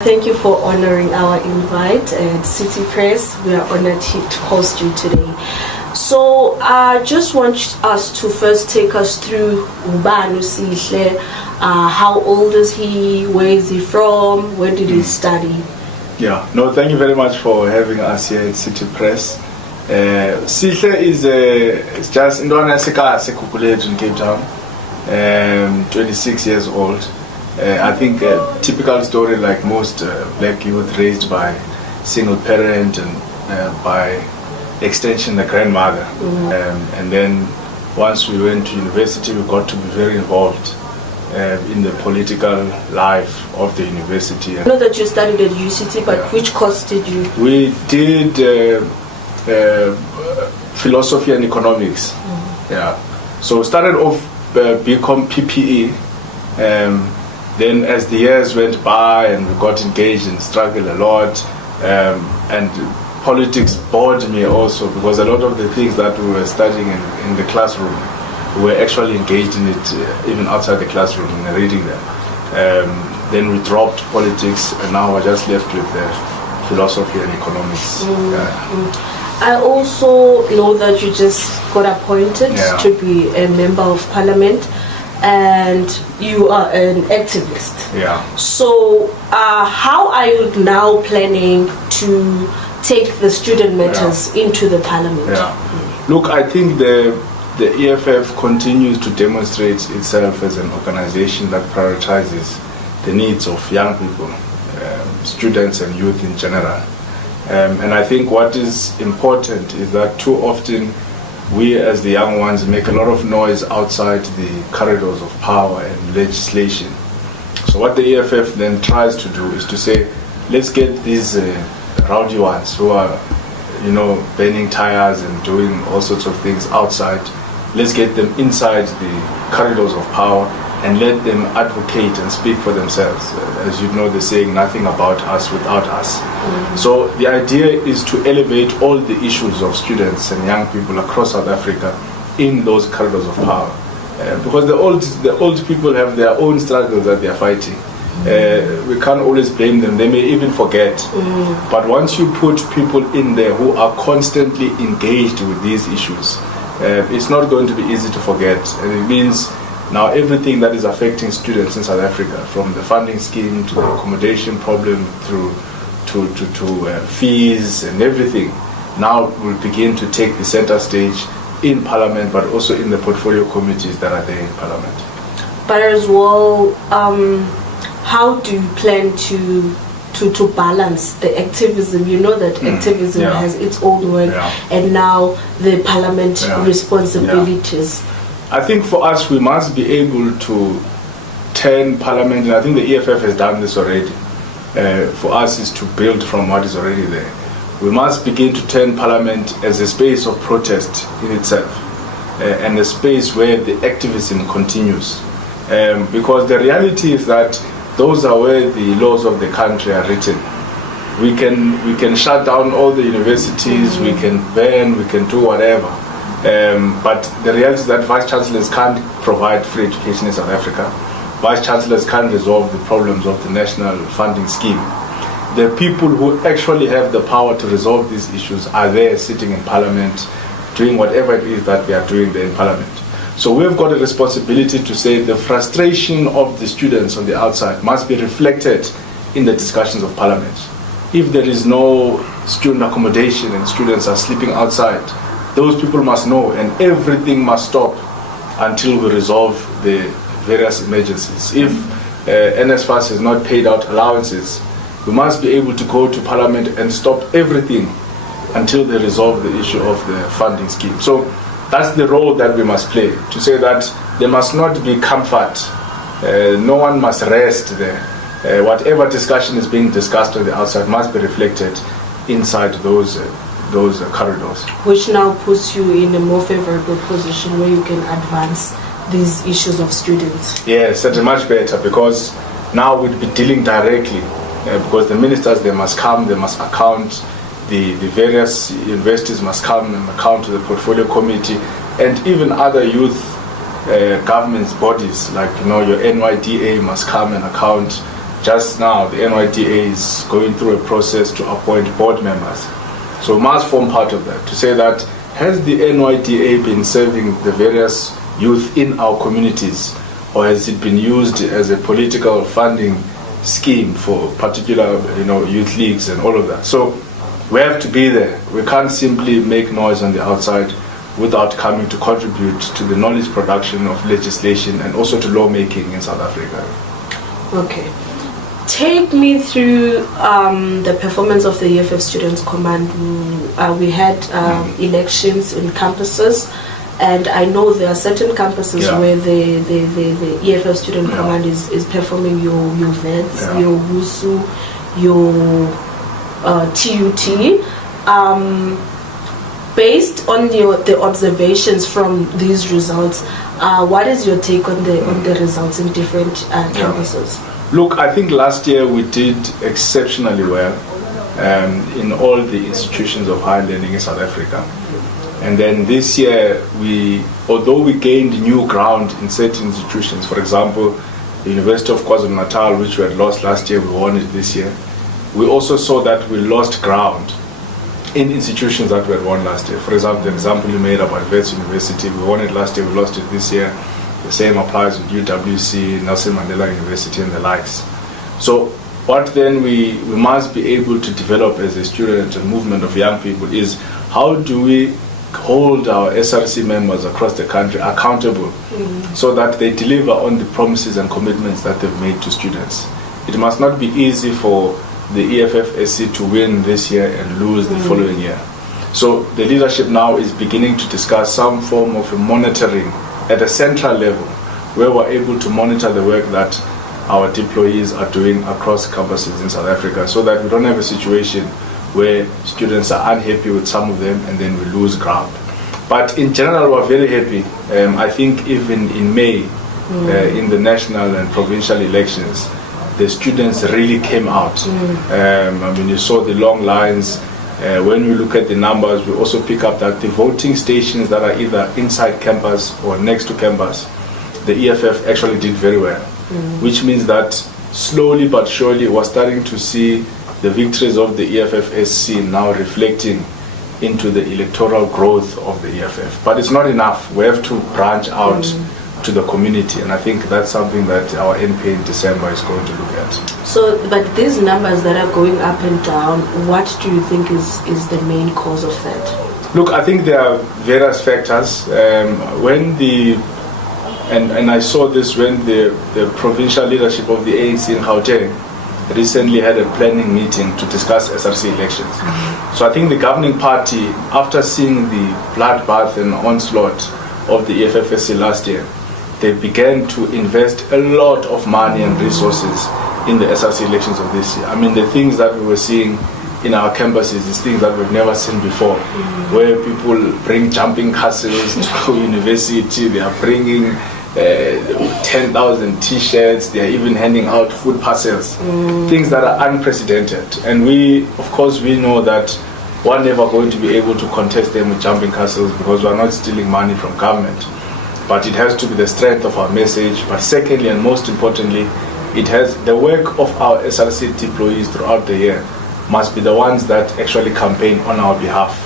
Thank you for honoring our invite at City Press. We are honored to host you today. So I just want us to first take us through Ubanu Sihle. How old is he? Where is he from? Where did he study? Yeah, no, thank you very much for having us here at City Press. Sihle is it's just in Cape Town, 26 years old. I think a typical story like most black youth raised by single parent and by extension the grandmother. And then once we went to university, we got to be very involved in the political life of the university. I know that you studied at UCT, but which course did you? We did philosophy and economics. Yeah. So started off BCom PPE. Then as the years went by and we got engaged and struggled a lot, and politics bored me also, because a lot of the things that we were studying in the classroom, we were actually engaged in it even outside the classroom and reading them. Then we dropped politics and now we're just left with philosophy and economics. I also know that you just got appointed to be a member of parliament, and you are an activist. Yeah. So how are you now planning to take the student matters into the parliament? Yeah. Look, I think the EFF continues to demonstrate itself as an organization that prioritizes the needs of young people, students and youth in general. And I think what is important is that too often we as the young ones make a lot of noise outside the corridors of power and legislation. So what the EFF then tries to do is to say, let's get these rowdy ones who are, burning tires and doing all sorts of things outside. Let's get them inside the corridors of power and let them advocate and speak for themselves. As you know, they're saying nothing about us without us. So the idea is to elevate all the issues of students and young people across South Africa in those corridors of power. Because the old people have their own struggles that they are fighting. We can't always blame them. They may even forget. But once you put people in there who are constantly engaged with these issues, it's not going to be easy to forget. And it means now everything that is affecting students in South Africa, from the funding scheme to the accommodation problem through to fees and everything, now will begin to take the center stage in Parliament, but also in the portfolio committees that are there in Parliament. But as well, how do you plan to balance the activism? You know that activism has its own work, and now the Parliament responsibilities. I think for us, we must be able to turn Parliament, and I think the EFF has done this already. For us is to build from what is already there. We must begin to turn Parliament as a space of protest in itself, and a space where the activism continues. Because the reality is that those are where the laws of the country are written. We can shut down all the universities, we can ban, we can do whatever. But the reality is that vice chancellors can't provide free education in South Africa. Vice chancellors can't resolve the problems of the national funding scheme. The people who actually have the power to resolve these issues are there sitting in Parliament, doing whatever it is that they are doing there in Parliament. So we've got a responsibility to say the frustration of the students on the outside must be reflected in the discussions of Parliament. If there is no student accommodation and students are sleeping outside, those people must know, and everything must stop until we resolve the various emergencies. If NSFAS has not paid out allowances, we must be able to go to Parliament and stop everything until they resolve the issue of the funding scheme. So that's the role that we must play, to say that there must not be comfort. No one must rest there. Whatever discussion is being discussed on the outside must be reflected inside those corridors. Which now puts you in a more favorable position where you can advance these issues of students. Yes, that's much better, because now we'd be dealing directly, because the ministers, they must come, they must account, the various universities must come and account to the portfolio committee, and even other youth government bodies like your NYDA must come and account, just now the NYDA is going through a process to appoint board members. So we must form part of that, to say that has the NYDA been serving the various youth in our communities, or has it been used as a political funding scheme for particular youth leagues and all of that? So we have to be there. We can't simply make noise on the outside without coming to contribute to the knowledge production of legislation and also to lawmaking in South Africa. Okay. Take me through the performance of the EFF Student Command. We had elections in campuses, and I know there are certain campuses where the EFF Student Command is performing your VEDs, your WUSU, your TUT. Based on the observations from these results, what is your take on the results in different campuses? Look, I think last year we did exceptionally well in all the institutions of higher learning in South Africa. And then this year, although we gained new ground in certain institutions, for example, the University of KwaZulu-Natal, which we had lost last year, we won it this year. We also saw that we lost ground in institutions that we had won last year. For example, the example you made about Wits University, we won it last year, we lost it this year. The same applies with UWC, Nelson Mandela University and the likes. So what then we must be able to develop as a student and movement of young people is how do we hold our SRC members across the country accountable so that they deliver on the promises and commitments that they've made to students. It must not be easy for the EFF SC to win this year and lose the following year. So the leadership now is beginning to discuss some form of a monitoring at a central level where we're able to monitor the work that our deployees are doing across campuses in South Africa so that we don't have a situation where students are unhappy with some of them and then we lose ground. But in general, we're very happy. I think even in May, in the national and provincial elections, the students really came out. You saw the long lines. When we look at the numbers, we also pick up that the voting stations that are either inside campus or next to campus, the EFF actually did very well, which means that slowly but surely we're starting to see the victories of the EFF SC now reflecting into the electoral growth of the EFF. But it's not enough. We have to branch out to the community, and I think that's something that our NP in December is going to look at. So, but these numbers that are going up and down, what do you think is the main cause of that? Look, I think there are various factors. And I saw this when the provincial leadership of the ANC in Gauteng recently had a planning meeting to discuss SRC elections. So I think the governing party, after seeing the bloodbath and onslaught of the EFFSC last year, they began to invest a lot of money and resources in the SRC elections of this year. I mean, the things that we were seeing in our campuses is things that we've never seen before, where people bring jumping castles to university, they are bringing 10,000 t-shirts, they are even handing out food parcels, things that are unprecedented. And we know that we're never going to be able to contest them with jumping castles because we're not stealing money from government. But it has to be the strength of our message. But secondly, and most importantly, it has the work of our SRC employees throughout the year must be the ones that actually campaign on our behalf.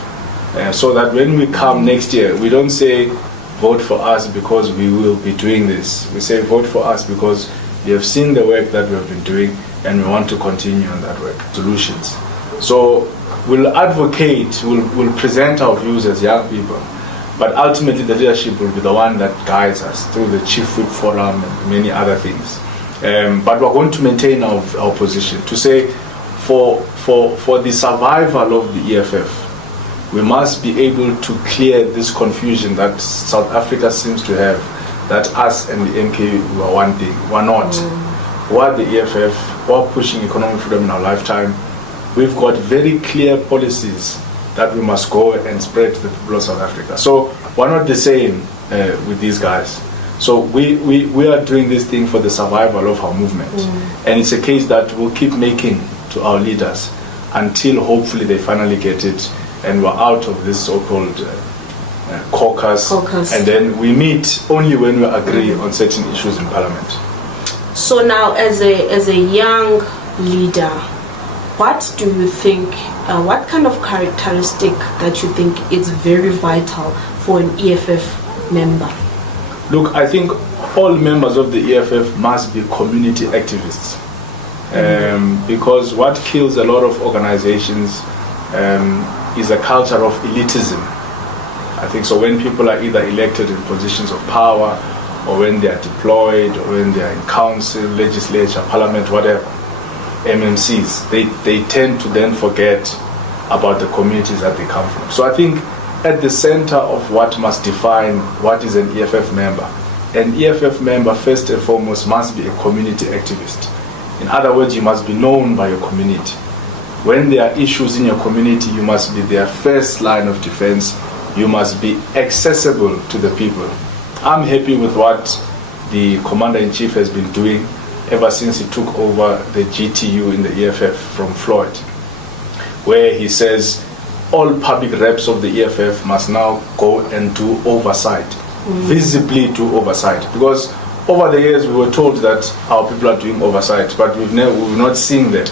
So that when we come next year, we don't say, vote for us because we will be doing this. We say, vote for us because we have seen the work that we have been doing and we want to continue on that work. Solutions. So we'll advocate, we'll present our views as young people, but ultimately the leadership will be the one that guides us through the Chief Whip Forum and many other things. But we're going to maintain our position to say for the survival of the EFF, we must be able to clear this confusion that South Africa seems to have, that us and the MK were one thing. We're not. We're the EFF, we're pushing economic freedom in our lifetime. We've got very clear policies that we must go and spread to the people of South Africa. So we're not the same with these guys. So we are doing this thing for the survival of our movement. And it's a case that we'll keep making to our leaders until hopefully they finally get it and we're out of this so-called caucus. And then we meet only when we agree on certain issues in Parliament. So now, as a young leader, what do you think? What kind of characteristic that you think is very vital for an EFF member? Look, I think all members of the EFF must be community activists, because what kills a lot of organizations is a culture of elitism. I think so. When people are either elected in positions of power, or when they are deployed, or when they are in council, legislature, parliament, whatever, MMCs, they tend to then forget about the communities that they come from. So I think at the center of what must define what is an EFF member, an EFF member first and foremost must be a community activist. In other words, you must be known by your community. When there are issues in your community, you must be their first line of defense. You must be accessible to the people. I'm happy with what the Commander-in-Chief has been doing ever since he took over the GTU in the EFF from Floyd, where he says all public reps of the EFF must now go and do oversight, visibly do oversight. Because over the years we were told that our people are doing oversight, but we've not seen them.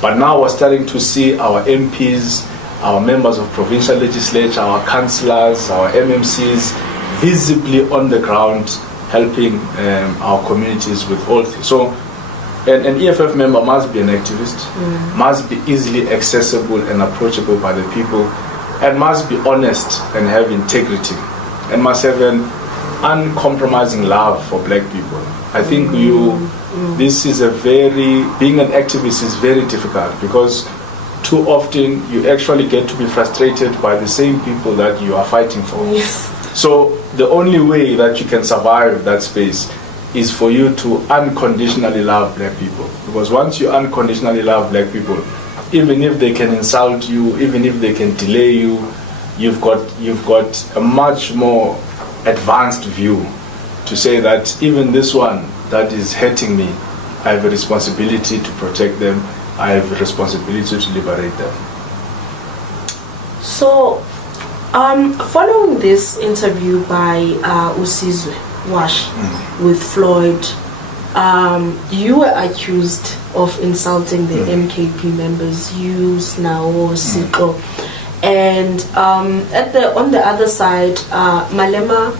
But now we're starting to see our MPs, our members of provincial legislature, our councillors, our MMCs, visibly on the ground helping our communities with all things. So an EFF member must be an activist, must be easily accessible and approachable by the people, and must be honest and have integrity, and must have an uncompromising love for black people. I think this is being an activist is very difficult, because too often you actually get to be frustrated by the same people that you are fighting for. Yes. So the only way that you can survive that space is for you to unconditionally love black people. Because once you unconditionally love black people, even if they can insult you, even if they can delay you, you've got a much more advanced view to say that even this one that is hurting me, I have a responsibility to protect them, I have a responsibility to liberate them. So, following this interview by Usizwe Wash with Floyd, you were accused of insulting the MKP members, you, Snao, Siko, and on the other side, Malema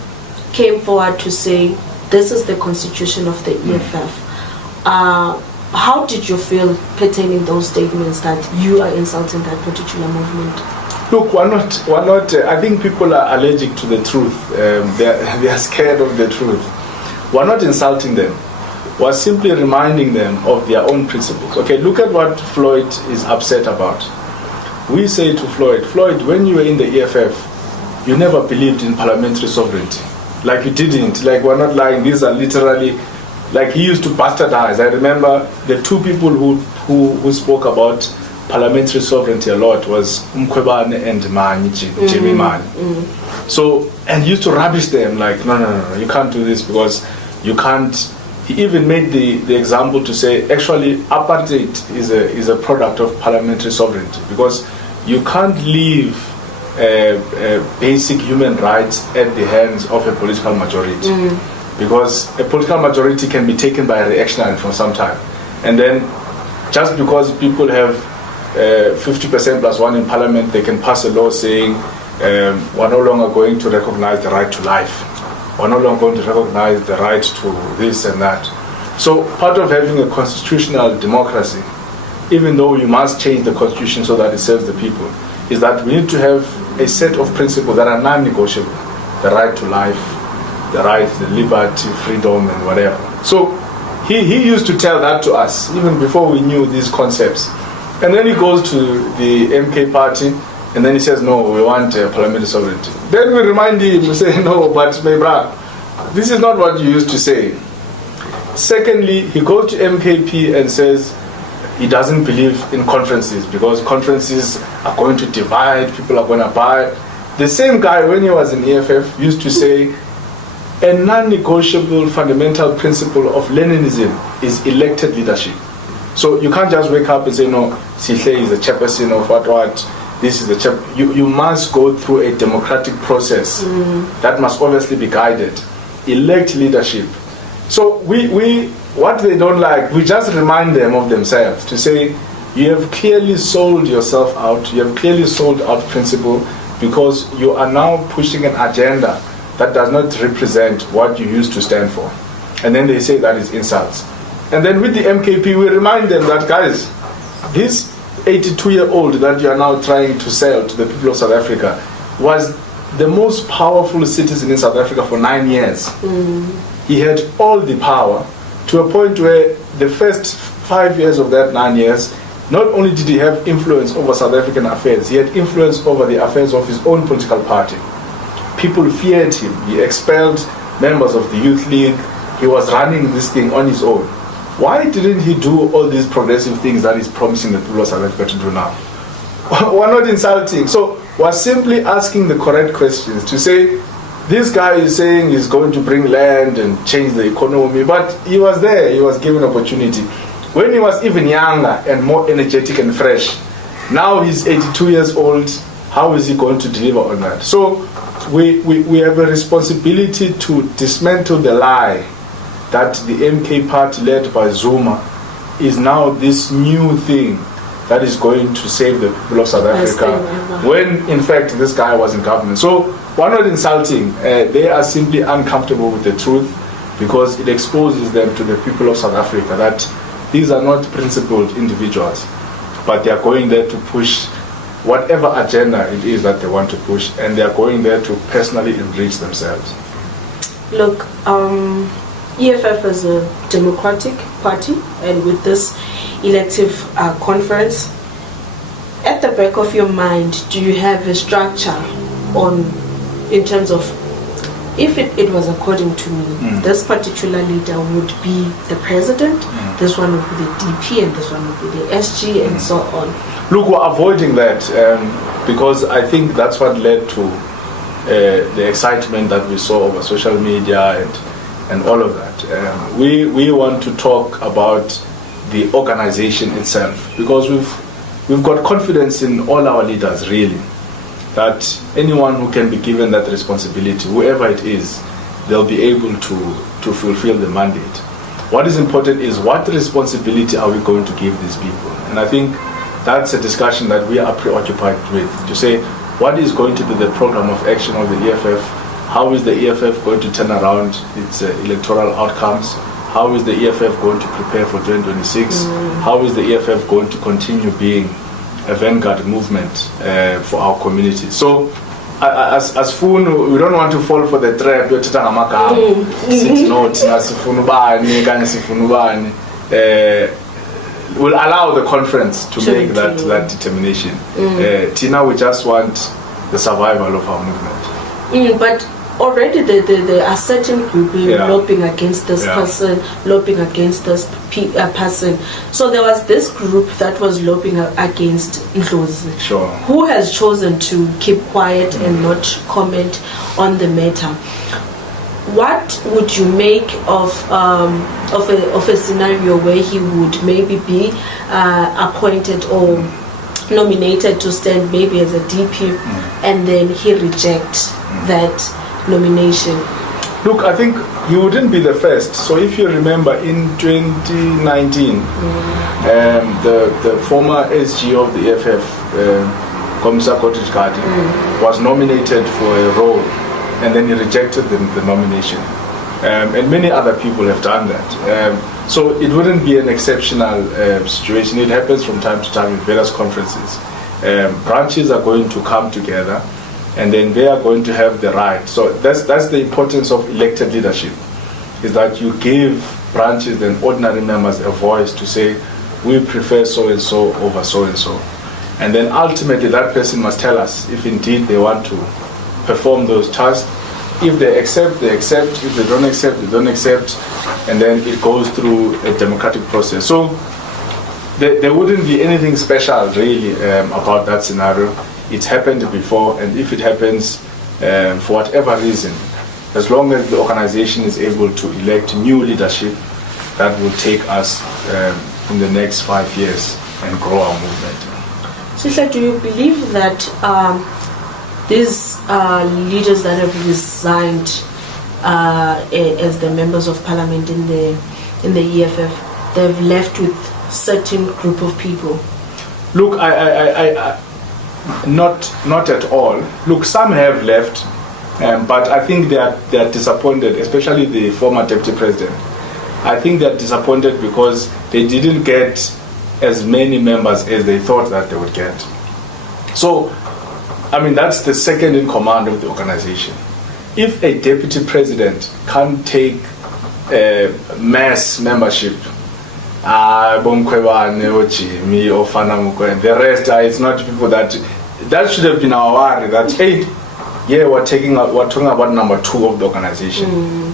came forward to say, this is the constitution of the EFF. How did you feel pertaining those statements that you are insulting that particular movement? Look, we're not. I think people are allergic to the truth. They are scared of the truth. We're not insulting them. We're simply reminding them of their own principles. Okay, look at what Floyd is upset about. We say to Floyd, when you were in the EFF, you never believed in parliamentary sovereignty. Like you didn't. Like, we're not lying. These are literally, like, he used to bastardize. I remember the two people who spoke about parliamentary sovereignty a lot was Mkhwebane and Jimmy Mani. So, and he used to rubbish them, like, no, you can't do this because you can't. He even made the example to say, actually, apartheid is a product of parliamentary sovereignty, because you can't leave basic human rights at the hands of a political majority. Because a political majority can be taken by a reactionary for some time. And then, just because people have 50% plus one in parliament, they can pass a law saying we're no longer going to recognize the right to life. We're no longer going to recognize the right to this and that. So part of having a constitutional democracy, even though you must change the constitution so that it serves the people, is that we need to have a set of principles that are non-negotiable. The right to life, the right, the liberty, freedom, and whatever. So he used to tell that to us even before we knew these concepts. And then he goes to the MK party, and then he says, no, we want parliamentary sovereignty. Then we remind him, we say, no, but my brother, this is not what you used to say. Secondly, he goes to MKP and says he doesn't believe in conferences because conferences are going to divide, people are going to buy. The same guy, when he was in EFF, used to say a non-negotiable fundamental principle of Leninism is elected leadership. So you can't just wake up and say, no, Sihle is the chairperson of what, this is the chair. You must go through a democratic process that must obviously be guided. Elect leadership. So what they don't like, we just remind them of themselves to say, you have clearly sold yourself out, you have clearly sold out principle, because you are now pushing an agenda that does not represent what you used to stand for. And then they say that is insults. And then with the MKP, we remind them that, guys, this 82-year-old that you are now trying to sell to the people of South Africa was the most powerful citizen in South Africa for 9 years. He had all the power, to a point where the first 5 years of that 9 years, not only did he have influence over South African affairs, he had influence over the affairs of his own political party. People feared him. He expelled members of the Youth League. He was running this thing on his own. Why didn't he do all these progressive things that he's promising the people of South Africa to do now? We're not insulting. So we're simply asking the correct questions to say, this guy is saying he's going to bring land and change the economy, but he was there, he was given opportunity. When he was even younger and more energetic and fresh, now he's 82 years old, how is he going to deliver on that? So we have a responsibility to dismantle the lie that the MK party led by Zuma is now this new thing that is going to save the people of South Africa, when in fact this guy was in government. So we're not insulting, they are simply uncomfortable with the truth, because it exposes them to the people of South Africa that these are not principled individuals, but they are going there to push whatever agenda it is that they want to push, and they are going there to personally enrich themselves. Look, EFF is a democratic party, and with this elective conference, at the back of your mind, do you have a structure in terms of, if it was according to me, this particular leader would be the president, this one would be the DP, and this one would be the SG, and so on? Look, we're avoiding that because I think that's what led to the excitement that we saw over social media and all of that. We want to talk about the organization itself, because we've got confidence in all our leaders, really, that anyone who can be given that responsibility, whoever it is, they'll be able to fulfill the mandate. What is important is, what responsibility are we going to give these people? And I think that's a discussion that we are preoccupied with, to say, what is going to be the program of action of the EFF? How is the EFF going to turn around its electoral outcomes? How is the EFF going to prepare for 2026? How is the EFF going to continue being a vanguard movement for our community? So, as Funu, we don't want to fall for the trap. We'll allow the conference to make that determination. Tina, we just want the survival of our movement. But already there are certain groups lobbying against this person, lobbying against this person. So there was this group that was lobbying against Ndlozi, who has chosen to keep quiet and not comment on the matter. What would you make of a scenario where he would maybe be appointed or nominated to stand maybe as a DP, and then he rejects that nomination? Look, I think he wouldn't be the first. So if you remember, in 2019, the former SG of the EFF, Komsa Kotichkati, was nominated for a role, and then he rejected the nomination. And many other people have done that. So it wouldn't be an exceptional situation. It happens from time to time in various conferences. Branches are going to come together, and then they are going to have the right. So that's the importance of elected leadership, is that you give branches and ordinary members a voice to say, we prefer so-and-so over so-and-so. And then ultimately that person must tell us if indeed they want to perform those tasks. If they accept, they accept. If they don't accept, they don't accept. And then it goes through a democratic process. So there wouldn't be anything special really about that scenario. It's happened before, and if it happens for whatever reason, as long as the organization is able to elect new leadership, that will take us in the next 5 years and grow our movement. Sisha, do you believe that these leaders that have resigned as the members of parliament in the EFF, they've left with certain group of people? Look, I not at all. Look, some have left, but I think they are disappointed, especially the former deputy president. I think they are disappointed because they didn't get as many members as they thought that they would get. So, I mean, that's the second in command of the organization. If a deputy president can't take mass membership, Jimmy or Fanamuko, the rest it's not people that should have been our worry. That hey, yeah, we're talking about number 2 of the organization.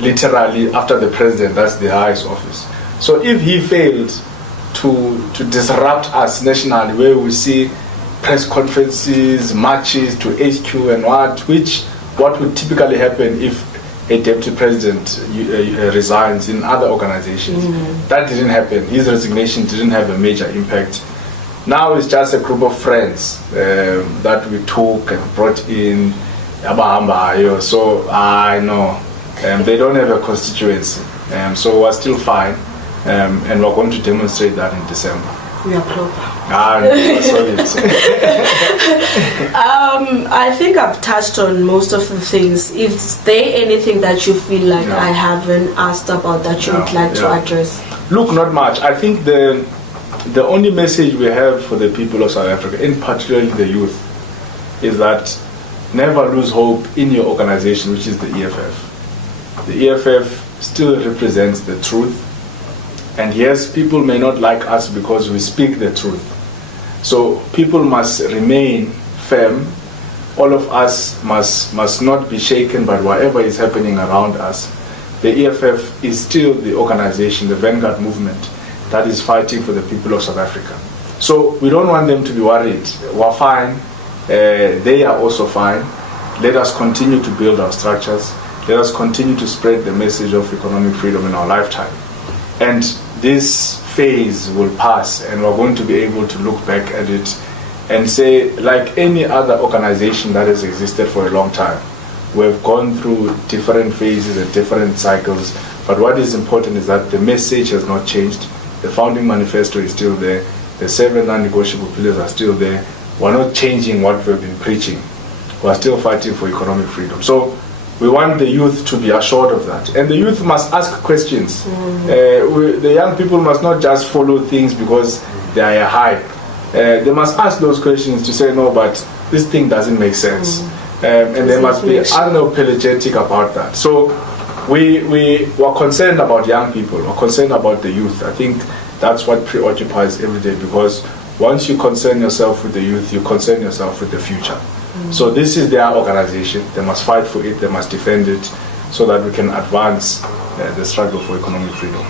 Literally after the president, that's the highest office. So if he failed to disrupt us nationally, where we see press conferences, marches to HQ and what would typically happen if a deputy president resigns in other organizations. That didn't happen. His resignation didn't have a major impact. Now it's just a group of friends that we took and brought in. So I know they don't have a constituency, so we're still fine, and we're going to demonstrate that in December. We are proper. I think I've touched on most of the things. Is there anything that you feel like I haven't asked about that you would like to address? Look, not much. I think the only message we have for the people of South Africa, in particularly the youth, is that never lose hope in your organization, which is the EFF. The EFF still represents the truth. And yes, people may not like us because we speak the truth. So people must remain firm. All of us must not be shaken by whatever is happening around us. The EFF is still the organization, the vanguard movement that is fighting for the people of South Africa. So we don't want them to be worried. We're fine. They are also fine. Let us continue to build our structures. Let us continue to spread the message of economic freedom in our lifetime. And this phase will pass, and we're going to be able to look back at it and say, like any other organization that has existed for a long time, we've gone through different phases and different cycles, but what is important is that the message has not changed. The founding manifesto is still there. The 7 non-negotiable pillars are still there. We're not changing what we've been preaching. We're still fighting for economic freedom. So we want the youth to be assured of that. And the youth must ask questions. The young people must not just follow things because they are a hype. They must ask those questions to say, no, but this thing doesn't make sense. And they must be unapologetic about that. So we are concerned about young people. We're concerned about the youth. I think that's what preoccupies every day, because once you concern yourself with the youth, you concern yourself with the future. So this is their organization. They must fight for it. They must defend it so that we can advance the struggle for economic freedom.